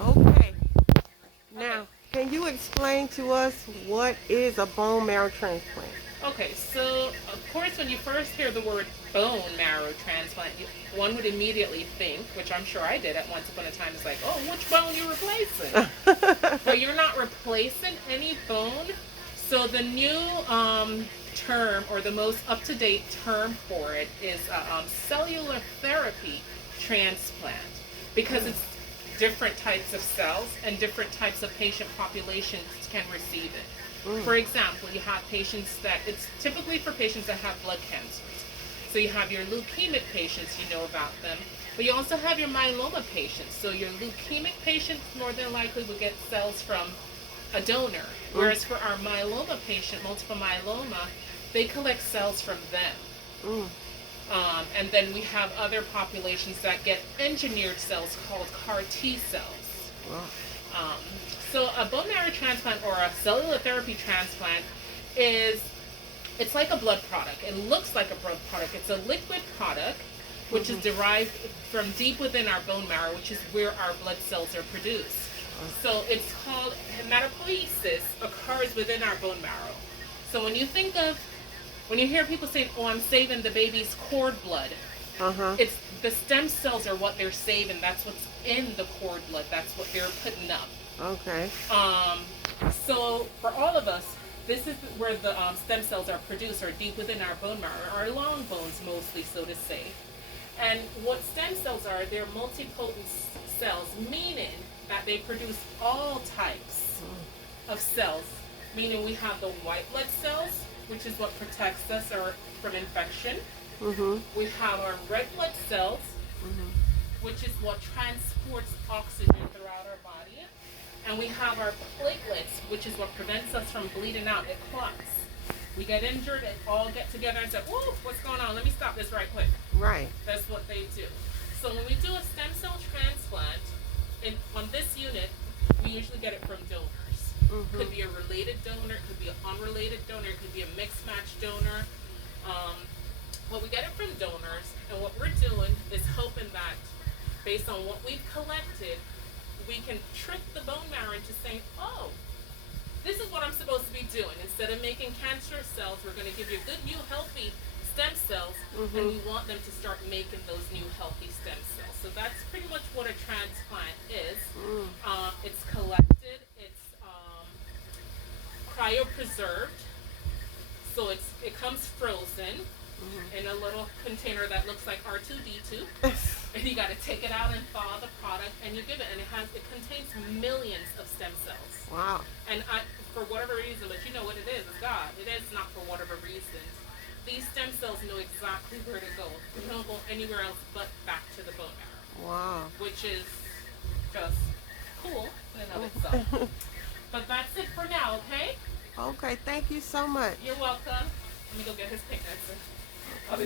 Okay. Okay. Now, can you explain to us what is a bone marrow transplant? Okay, so of course, when you first hear the word bone marrow transplant, one would immediately think, which I'm sure I did at once upon a time, is like, oh, which bone you replacing? But you're not replacing any bone. So the new term, or the most up to date term for it, is cellular therapy transplant, because it's different types of cells and different types of patient populations can receive it. For example, you have patients that it's typically for patients that have blood cancers. So you have your leukemic patients, you know about them, but you also have your myeloma patients. So your leukemic patients more than likely will get cells from a donor, Mm, whereas for our myeloma patient, multiple myeloma, they collect cells from them. mm, And then we have other populations that get engineered cells called CAR T cells. wow. Um, so a bone marrow transplant or a cellular therapy transplant is it's like a blood product. It looks like a blood product. It's a liquid product which is Mhm. derived from deep within our bone marrow, which is where our blood cells are produced. So it's called hematopoiesis occurs within our bone marrow. So when you hear people saying, "Oh, I'm saving the baby's cord blood," Uh-huh. it's the stem cells are what they're saving. That's what's in the cord blood. That's what they're putting up. Okay. Um, so for all of us, this is where the stem cells are produced, or deep within our bone marrow, our long bones mostly, so to say. And what stem cells are, they're multipotent cells, meaning that they produce all types of cells. Meaning we have the white blood cells, which is what protects us or from infection. Mm-hmm. We have our red blood cells, Mm-hmm. which is what transports oxygen throughout our body. And we have our platelets, which is what prevents us from bleeding out. It clots. We get injured and all get together and say, whoa, what's going on? Let me stop this right quick. Right. That's what they do. So when we do a stem cell transplant, on this unit, we usually get it from donors. Mm-hmm. Could be a related donor, could be an unrelated donor, it could be a mixed match donor. Um, well, we get it from donors, and what we're doing is hoping that based on what we've collected, we can trick the bone marrow into saying, oh, this is what I'm supposed to be doing. Instead of making cancer cells, we're going to give you good, new, healthy stem cells, and Mm-hmm. we want them to start making those new, healthy stem cells. So that's pretty much what a transplant is. Mm. It's collected, it's cryopreserved, so it comes frozen in a little container that looks like R2D2, and you got to take it out and thaw the product, and you give it, and it contains millions of stem cells. Wow. And for whatever reason, but you know what it is? It's God. It is not for whatever reasons. These stem cells know exactly where to go. They don't go anywhere else but back to the bone marrow, Wow. which is just cool in and of itself. But that's it for now, okay? Okay. Thank you so much. You're welcome. Let me go get his picnic. I'll be